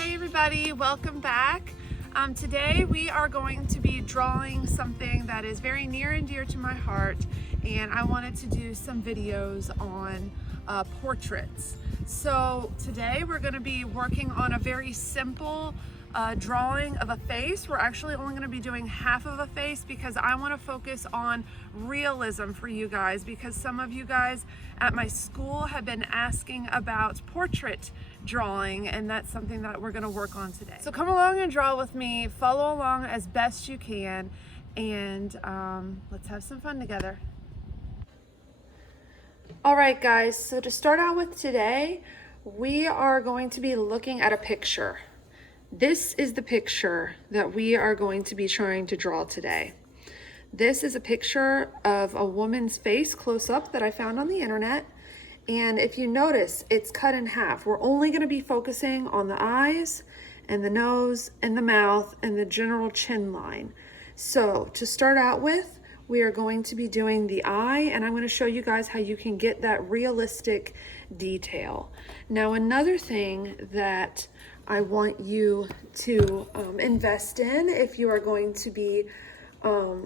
Hey everybody, welcome back. Today we are going to be drawing something that is very near and dear to my heart, and I wanted to do some videos on portraits. So today we're going to be working on a very simple drawing of a face. We're actually only going to be doing half of a face because I want to focus on realism for you guys, because some of you guys at my school have been asking about portrait drawing, and that's something that we're going to work on today. So come along and draw with me, follow along as best you can, and let's have some fun together. All right guys, so to start out with today, we are going to be looking at a picture. This is the picture that we are going to be trying to draw today. This is a picture of a woman's face close up that I found on the internet. And if you notice, it's cut in half. We're only going to be focusing on the eyes and the nose and the mouth and the general chin line. So to start out with, we are going to be doing the eye, and I'm going to show you guys how you can get that realistic detail. Now, another thing that I want you to invest in if you are going to be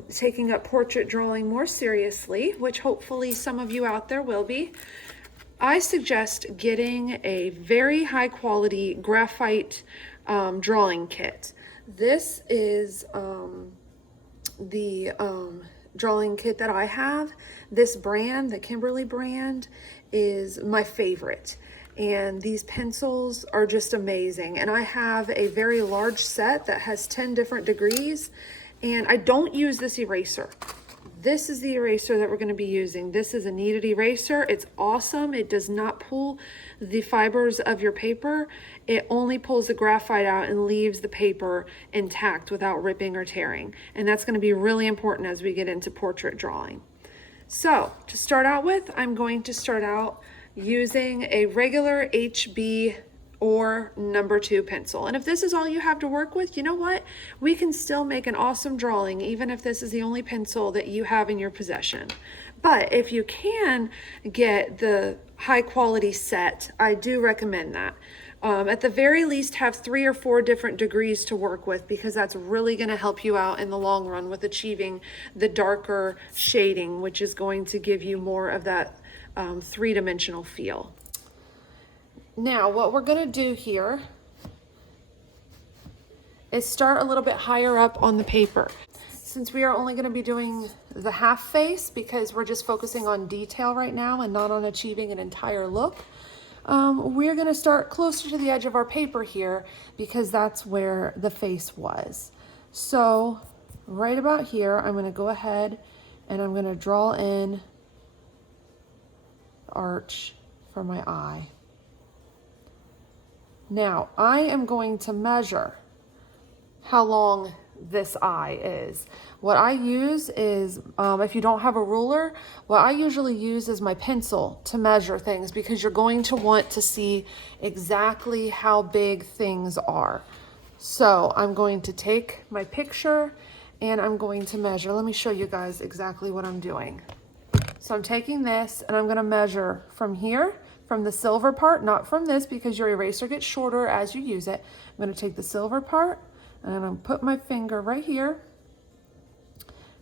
taking up portrait drawing more seriously, which hopefully some of you out there will be, I suggest getting a very high quality graphite drawing kit. This is the drawing kit that I have. This brand, the Kimberly brand, is my favorite. And these pencils are just amazing. And I have a very large set that has 10 different degrees, and I don't use this eraser. This is the eraser that we're going to be using. This is a kneaded eraser. It's awesome. It does not pull the fibers of your paper. It only pulls the graphite out and leaves the paper intact without ripping or tearing. And that's going to be really important as we get into portrait drawing. So to start out with, I'm going to start out using a regular HB or number 2 pencil. And if this is all you have to work with, you know what? We can still make an awesome drawing even if this is the only pencil that you have in your possession. But if you can get the high quality set, I do recommend that. At the very least, have 3 or 4 different degrees to work with, because that's really going to help you out in the long run with achieving the darker shading, which is going to give you more of that three-dimensional feel. Now, what we're going to do here is start a little bit higher up on the paper. Since we are only going to be doing the half face, because we're just focusing on detail right now and not on achieving an entire look, we're going to start closer to the edge of our paper here, because that's where the face was. So right about here, I'm going to go ahead and I'm going to draw in the arch for my eye. Now, I am going to measure how long this eye is. What I use is, if you don't have a ruler, what I usually use is my pencil to measure things, because you're going to want to see exactly how big things are. So I'm going to take my picture and I'm going to measure. Let me show you guys exactly what I'm doing. So I'm taking this and I'm going to measure from here, from the silver part, not from this, because your eraser gets shorter as you use it. I'm going to take the silver part and I'm going to put my finger right here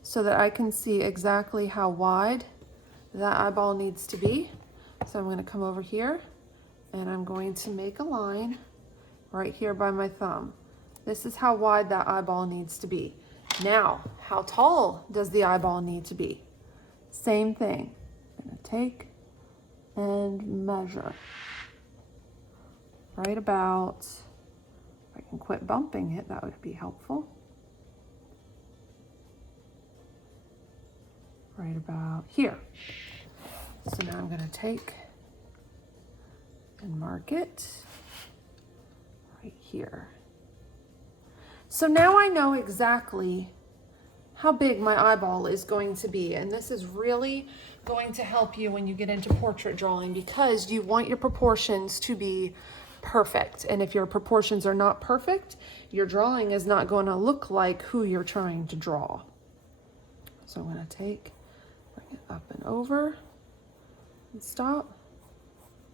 so that I can see exactly how wide that eyeball needs to be. So I'm going to come over here and I'm going to make a line right here by my thumb. This is how wide that eyeball needs to be. Now, how tall does the eyeball need to be? Same thing. I'm going to take and measure right about, if I can quit bumping it, that would be helpful. Right about here. So now I'm going to take and mark it right here. So now I know exactly how big my eyeball is going to be, and this is really going to help you when you get into portrait drawing, because you want your proportions to be perfect. And if your proportions are not perfect, your drawing is not going to look like who you're trying to draw. So I'm going to take, bring it up and over and stop,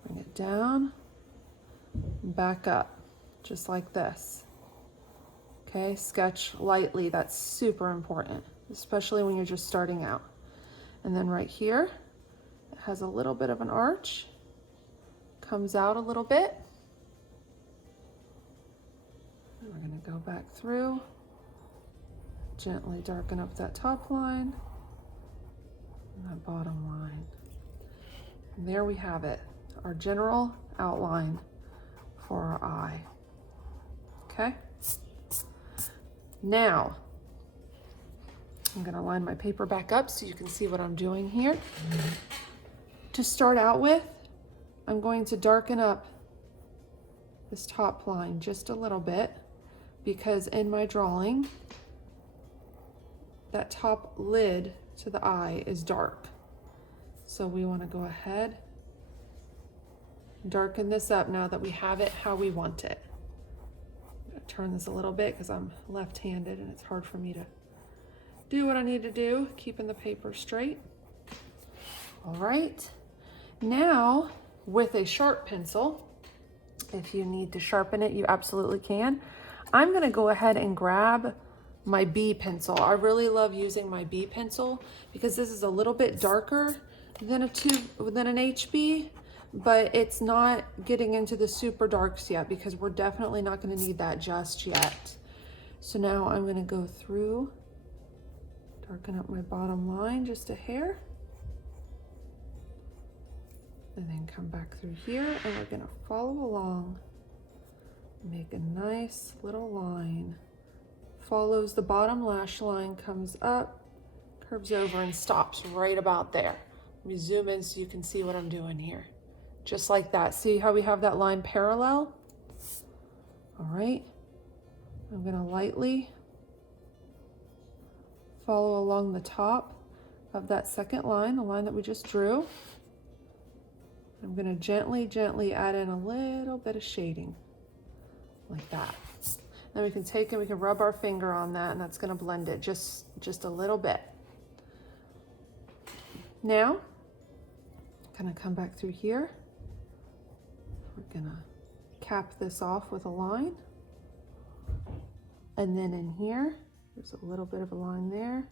bring it down, back up. just like this. Okay, sketch lightly, that's super important, especially when you're just starting out. And then right here, it has a little bit of an arch, comes out a little bit. And we're gonna go back through, gently darken up that top line and that bottom line. And there we have it, our general outline for our eye. Okay? Now, I'm gonna line my paper back up so you can see what I'm doing here. To start out with, I'm going to darken up this top line just a little bit because in my drawing, that top lid to the eye is dark. So we wanna go ahead, darken this up now that we have it how we want it. Turn this a little bit because I'm left-handed and it's hard for me to do what I need to do, keeping the paper straight. All right, now with a sharp pencil, if you need to sharpen it, you absolutely can. I'm gonna go ahead and grab my B pencil. I really love using my B pencil because this is a little bit darker than an HB, but it's not getting into the super darks yet because we're definitely not going to need that just yet. So now I'm going to go through, darken up my bottom line just a hair, and then come back through here and we're going to follow along, make a nice little line, follows the bottom lash line, comes up, curves over and stops right about there. Let me zoom in so you can see what I'm doing here. Just like that. See how we have that line parallel? All right. I'm gonna lightly follow along the top of that second line, the line that we just drew. I'm gonna gently, gently add in a little bit of shading, like that. Then we can take and we can rub our finger on that and that's gonna blend it just a little bit. Now, gonna come back through here. We're gonna cap this off with a line. And then in here, there's a little bit of a line there,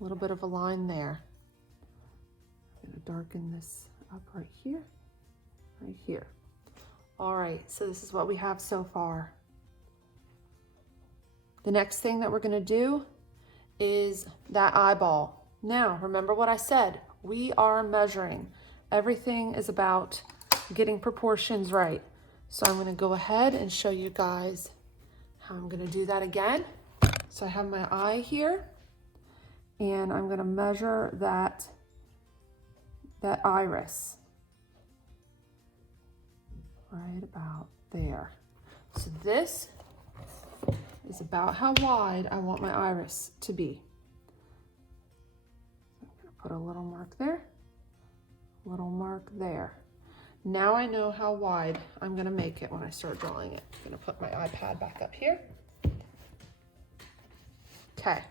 a little bit of a line there. I'm gonna darken this up right here, right here. All right, so this is what we have so far. The next thing that we're gonna do is that eyeball. Now, remember what I said, we are measuring. Everything is about getting proportions right. So I'm gonna go ahead and show you guys how I'm gonna do that again. So I have my eye here and I'm gonna measure that iris right about there. So this is about how wide I want my iris to be. So I'm gonna put a little mark there, little mark there. Now I know how wide I'm gonna make it when I start drawing it. I'm gonna put my iPad back up here. Okay.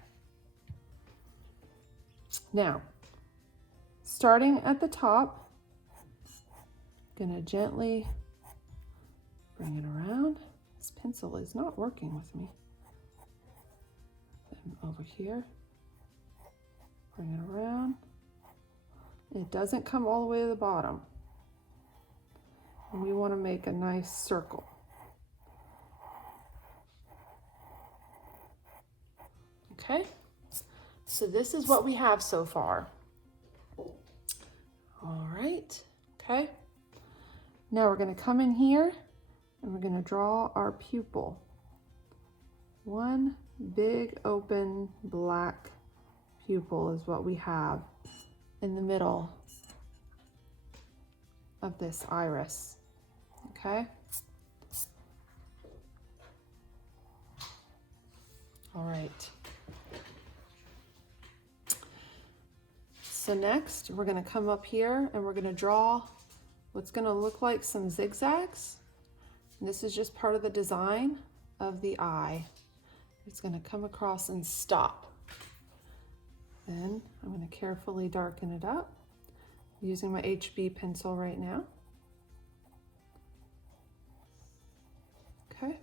Now, starting at the top, gonna gently bring it around. This pencil is not working with me. Then over here, bring it around. It doesn't come all the way to the bottom. And we want to make a nice circle. Okay, so this is what we have so far. All right, okay. Now we're going to come in here and we're going to draw our pupil. One big open black pupil is what we have in the middle of this iris. Okay. All right. So next we're going to come up here and we're going to draw what's going to look like some zigzags. And this is just part of the design of the eye. It's going to come across and stop. Then I'm going to carefully darken it up using my HB pencil right now. Okay.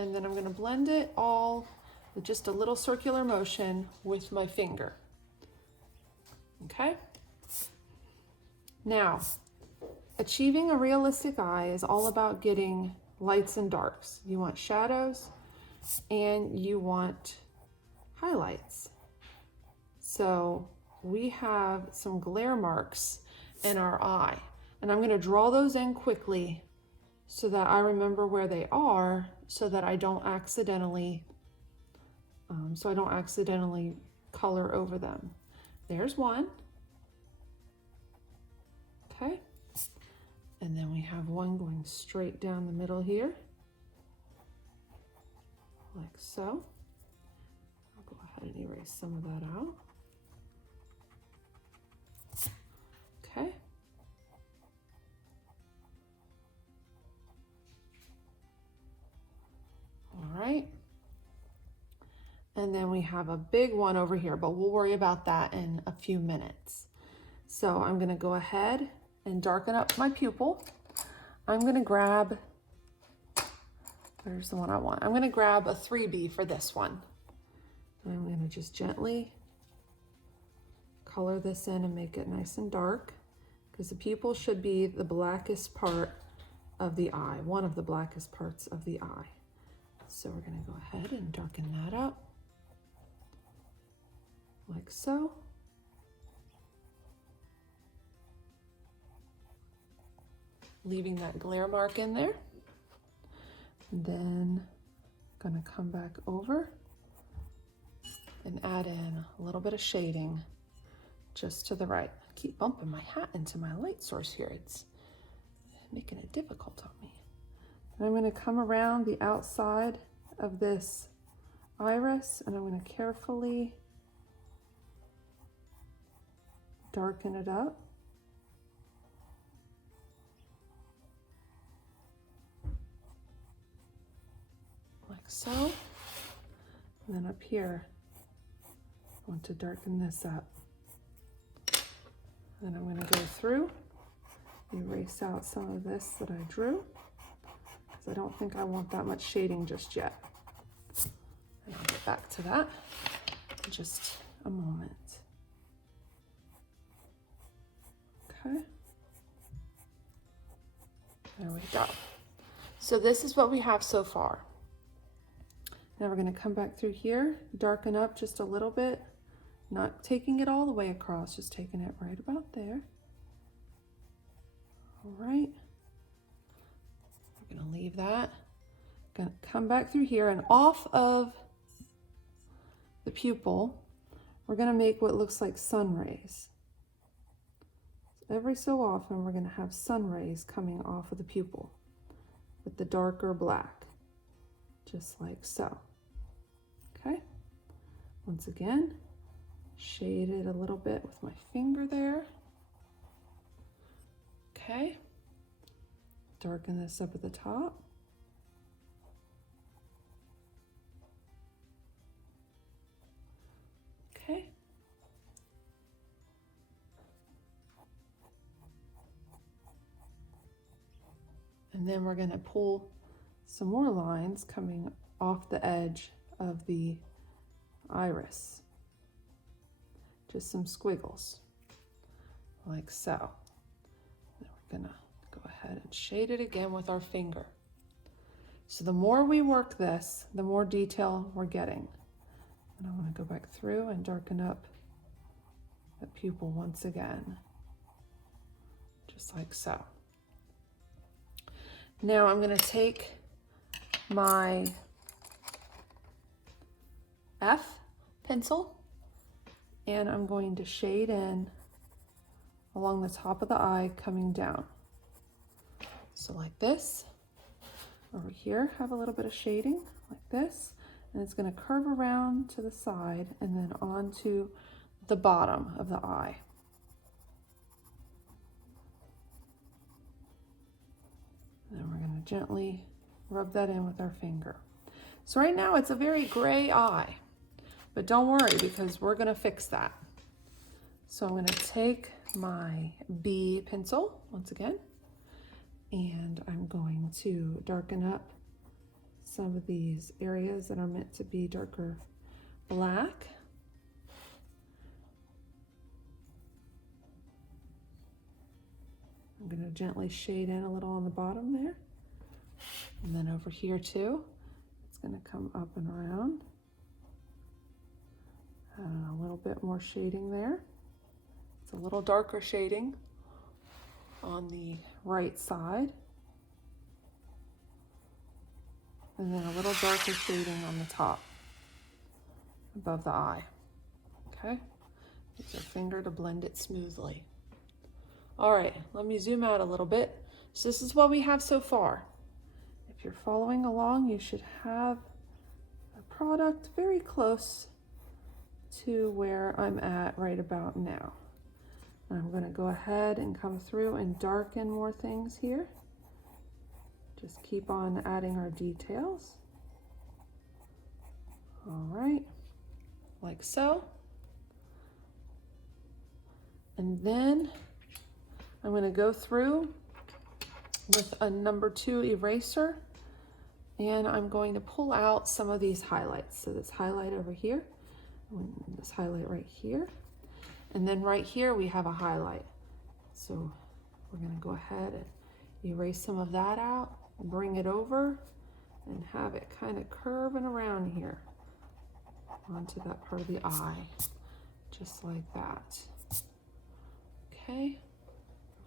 And then I'm going to blend it all with just a little circular motion with my finger. Okay? Now, achieving a realistic eye is all about getting lights and darks. You want shadows and you want highlights. So we have some glare marks in our eye, and I'm going to draw those in quickly so that I remember where they are, so that I don't accidentally color over them. There's one. Okay. And then we have one going straight down the middle here, like so. I'll go ahead and erase some of that out. Okay. All right. And then we have a big one over here, but we'll worry about that in a few minutes. So I'm going to go ahead and darken up my pupil. I'm going to grab, where's the one I want? I'm going to grab a 3B for this one. And I'm going to just gently color this in and make it nice and dark, because the pupil should be the blackest part of the eye, one of the blackest parts of the eye. So we're going to go ahead and darken that up, like so. Leaving that glare mark in there. And then I'm going to come back over and add in a little bit of shading just to the right. I keep bumping my hat into my light source here. It's making it difficult on me. And I'm going to come around the outside of this iris, and I'm going to carefully darken it up. Like so. And then up here, I want to darken this up. Then I'm going to go through, erase out some of this that I drew, because I don't think I want that much shading just yet. And I'll get back to that in just a moment. Okay. There we go. So this is what we have so far. Now we're going to come back through here, darken up just a little bit, not taking it all the way across, just taking it right about there. All right. We're going to leave that. Going to come back through here, and off of the pupil, we're going to make what looks like sun rays. So every so often, we're going to have sun rays coming off of the pupil with the darker black, just like so. Okay. Once again, shade it a little bit with my finger there. Okay. Darken this up at the top. Okay. And then we're going to pull some more lines coming off the edge of the iris. Just some squiggles, like so. Then we're going to go ahead and shade it again with our finger. So the more we work this, the more detail we're getting. And I want to go back through and darken up the pupil once again, just like so. Now I'm going to take my F pencil and I'm going to shade in along the top of the eye coming down. So like this. Over here, have a little bit of shading like this, and it's going to curve around to the side and then onto the bottom of the eye. And then we're going to gently rub that in with our finger. So right now it's a very gray eye, but don't worry because we're going to fix that. So I'm going to take my B pencil once again, and I'm going to darken up some of these areas that are meant to be darker black. I'm going to gently shade in a little on the bottom there. And then over here too, it's going to come up and around. A little bit more shading there. It's a little darker shading on the right side. And then a little darker shading on the top, above the eye. Okay? Use your finger to blend it smoothly. All right, let me zoom out a little bit. So this is what we have so far. If you're following along, you should have a product very close to where I'm at right about now. I'm going to go ahead and come through and darken more things here. Just keep on adding our details. All right, like so. And then I'm going to go through with a number 2 eraser, and I'm going to pull out some of these highlights. So this highlight over here, and this highlight right here, and then right here we have a highlight. So we're going to go ahead and erase some of that out, bring it over, and have it kind of curving around here onto that part of the eye, just like that. Okay.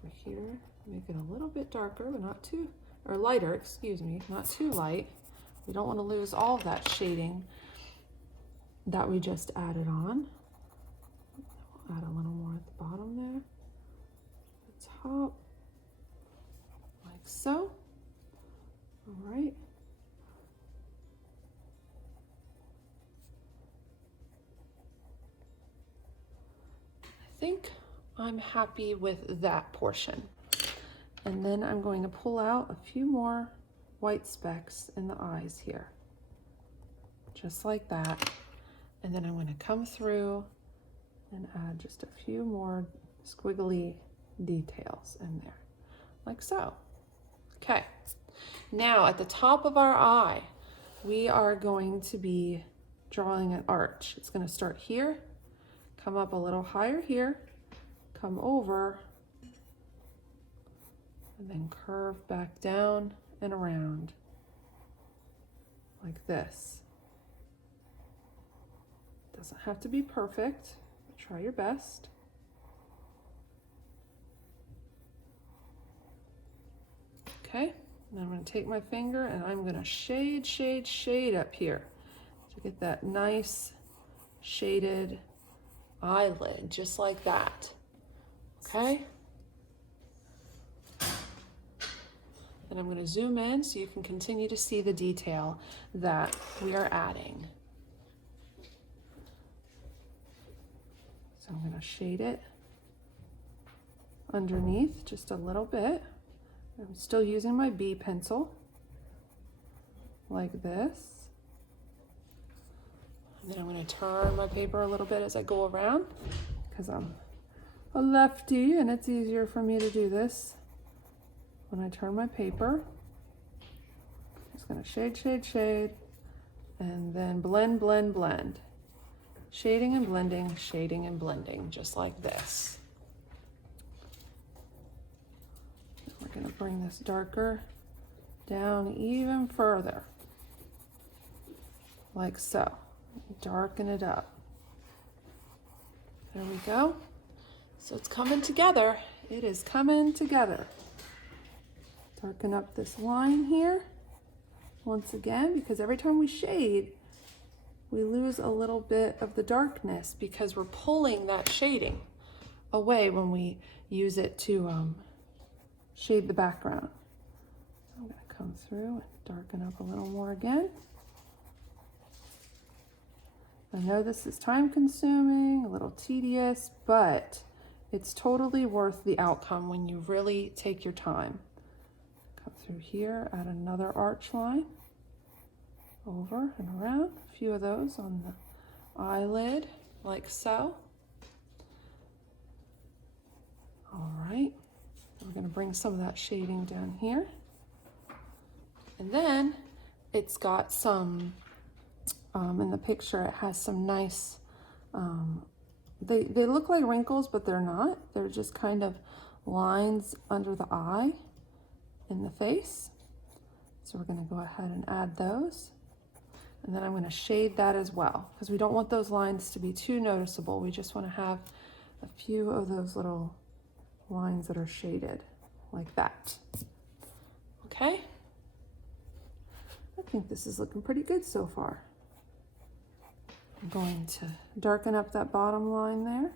Over here, make it a little bit darker, but not too, or lighter, excuse me, not too light. We don't want to lose all of that shading that we just added on. We'll add a little more at the bottom there, the top, like so. All right. I think I'm happy with that portion. And then I'm going to pull out a few more white specks in the eyes here, just like that. And then I'm going to come through and add just a few more squiggly details in there, like so. Okay, now at the top of our eye, we are going to be drawing an arch. It's going to start here, come up a little higher here, come over, and then curve back down and around like this. Doesn't have to be perfect, but try your best. Okay, and I'm going to take my finger and I'm going to shade, shade, shade up here to get that nice shaded eyelid, just like that. Okay. And I'm going to zoom in so you can continue to see the detail that we are adding. So I'm going to shade it underneath just a little bit. I'm still using my B pencil, like this. And then I'm going to turn my paper a little bit as I go around, because I'm a lefty and it's easier for me to do this when I turn my paper. Just going to shade, shade, shade, and then blend, blend, blend. Shading and blending, just like this. We're going to bring this darker down even further, like so. Darken it up. There we go. So it's coming together. It is coming together. Darken up this line here once again, because every time we shade, we lose a little bit of the darkness because we're pulling that shading away when we use it to shade the background. I'm going to come through and darken up a little more again. I know this is time consuming, a little tedious, but it's totally worth the outcome when you really take your time. Come through here, add another arch line, over and around, a few of those on the eyelid, like so. All right, we're going to bring some of that shading down here. And then it's got some, in the picture, it has some nice, they look like wrinkles, but they're not. They're just kind of lines under the eye in the face. So we're going to go ahead and add those. And then I'm going to shade that as well, because we don't want those lines to be too noticeable. We just want to have a few of those little lines that are shaded like that. Okay. I think this is looking pretty good so far. I'm going to darken up that bottom line there.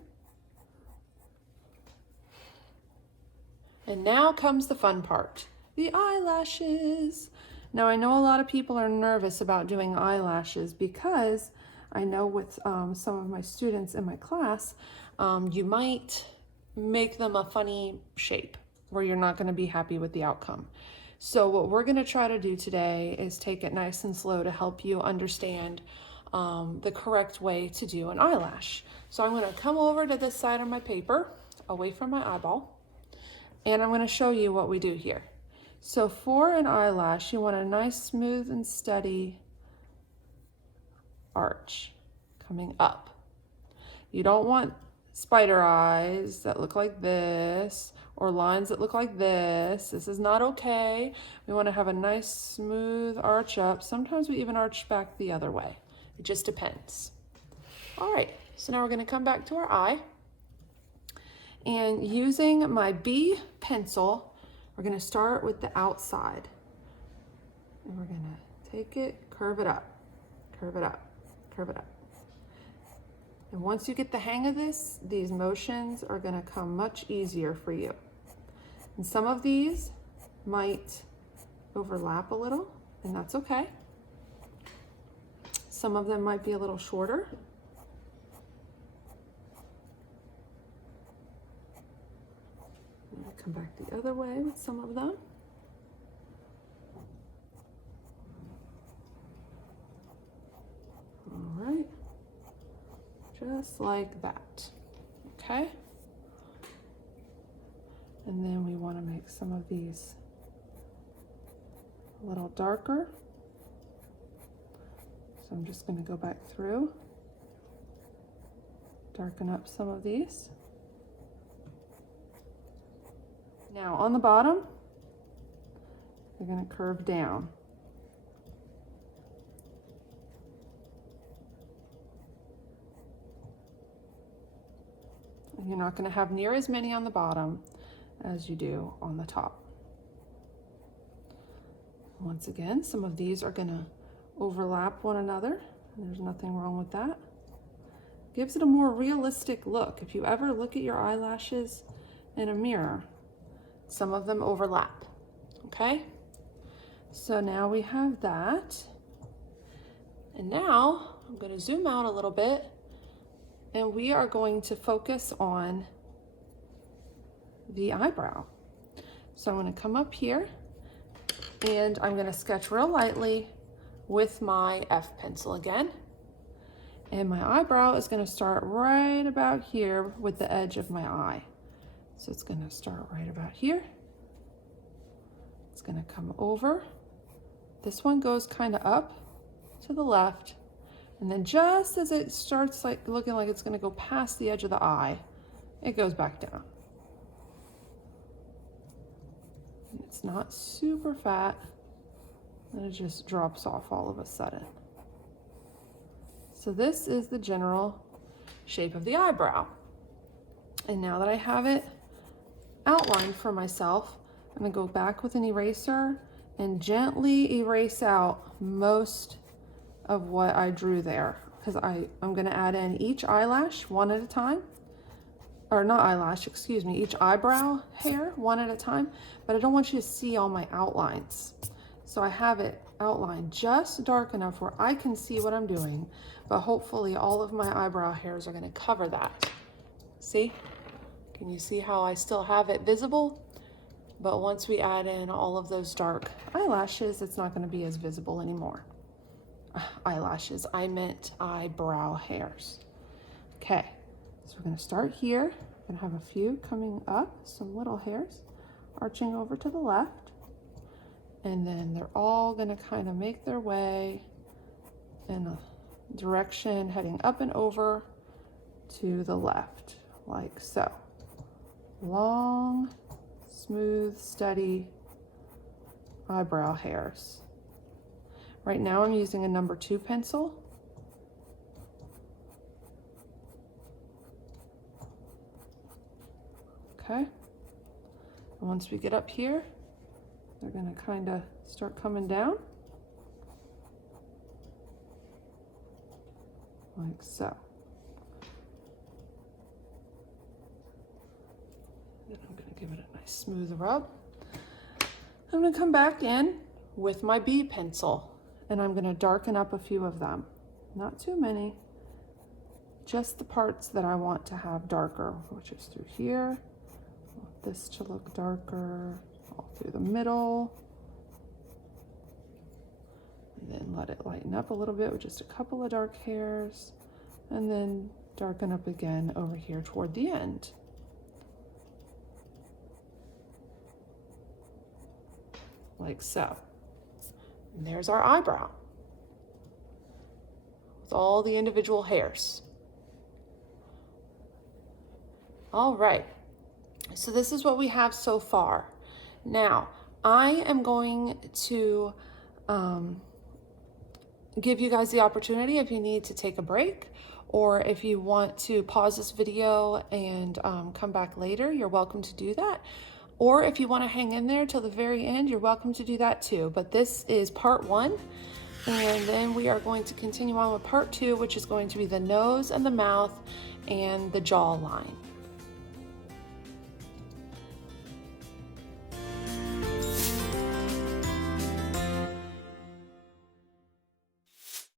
And now comes the fun part, the eyelashes. Now I know a lot of people are nervous about doing eyelashes because I know with some of my students in my class, you might make them a funny shape where you're not going to be happy with the outcome. So what we're going to try to do today is take it nice and slow to help you understand the correct way to do an eyelash. So I'm going to come over to this side of my paper, away from my eyeball, and I'm going to show you what we do here. So for an eyelash, you want a nice, smooth and steady arch coming up. You don't want spider eyes that look like this or lines that look like this. This is not okay. We want to have a nice, smooth arch up. Sometimes we even arch back the other way. It just depends. All right, so now we're going to come back to our eye. And using my B pencil, we're going to start with the outside. And we're going to take it, curve it up, curve it up, curve it up. And once you get the hang of this, these motions are going to come much easier for you. And some of these might overlap a little, and that's okay. Some of them might be a little shorter. Come back the other way with some of them. All right, just like that, okay? And then we want to make some of these a little darker. So I'm just going to go back through, darken up some of these. Now on the bottom, you're going to curve down. And you're not going to have near as many on the bottom as you do on the top. Once again, some of these are going to overlap one another. There's nothing wrong with that. Gives it a more realistic look. If you ever look at your eyelashes in a mirror, some of them overlap, okay? So now we have that. And now I'm going to zoom out a little bit, and we are going to focus on the eyebrow. So I'm going to come up here, and I'm going to sketch real lightly with my F pencil again. And my eyebrow is going to start right about here with the edge of my eye. So it's going to start right about here. It's going to come over. This one goes kind of up to the left. And then just as it starts like looking like it's going to go past the edge of the eye, it goes back down. And it's not super fat, and it just drops off all of a sudden. So this is the general shape of the eyebrow. And now that I have it outlined for myself, I'm going to go back with an eraser and gently erase out most of what I drew there, because I'm going to add in each eyelash one at a time, or not eyelash, excuse me, each eyebrow hair one at a time, but I don't want you to see all my outlines. So I have it outlined just dark enough where I can see what I'm doing, but hopefully all of my eyebrow hairs are going to cover that. See? Can you see how I still have it visible? But once we add in all of those dark eyelashes, it's not going to be as visible anymore. Eyelashes, I meant eyebrow hairs. Okay, so we're going to start here. We're going to have a few coming up, some little hairs arching over to the left. and then they're all gonna kind of make their way in a direction heading up and over to the left, like so. Long, smooth, steady eyebrow hairs. Right now I'm using a number 2 pencil. Okay. And once we get up here, they're going to kind of start coming down. Like so. Then I'm going to give it a nice smooth rub. I'm going to come back in with my B pencil and I'm going to darken up a few of them. Not too many, just the parts that I want to have darker, which is through here. I want this to look darker, all through the middle. And then let it lighten up a little bit with just a couple of dark hairs, and then darken up again over here toward the end. Like so. And there's our eyebrow with all the individual hairs. All right, so this is what we have so far. Now, I am going to give you guys the opportunity, if you need to take a break, or if you want to pause this video and come back later, you're welcome to do that. Or if you want to hang in there till the very end, you're welcome to do that too. But this is part 1, and then we are going to continue on with part 2, which is going to be the nose and the mouth and the jawline.